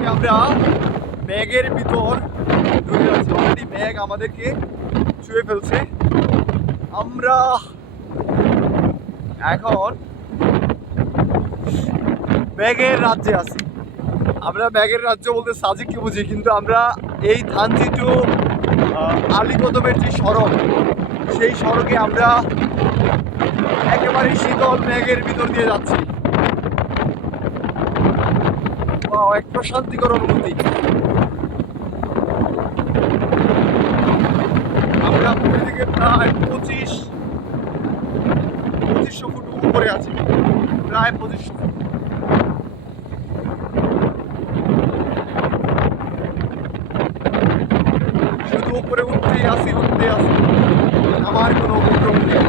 আজকে আমরা মেঘের ভিতর ঢুকে যাচ্ছি। অলরেডি মেঘ আমাদেরকে ছুঁয়ে ফেলছে। আমরা এখন মেঘের রাজ্যে আছি। আমরা মেঘের রাজ্য বলতে সাজিককে বুঝি, কিন্তু আমরা এই ধানচি টু আলীকদমের যে সড়ক, সেই সড়কে আমরা একেবারেই শীতল মেঘের ভিতর দিয়ে যাচ্ছি। এক প্রশান্তিকর অনুভূতি। আমরা পুরী থেকে প্রায় 2500 ফুট উপরে আছি, প্রায় 2500 ফুট। শুধু উপরে উঠতেই আসি, আমার কোনো উপক্রম নেই।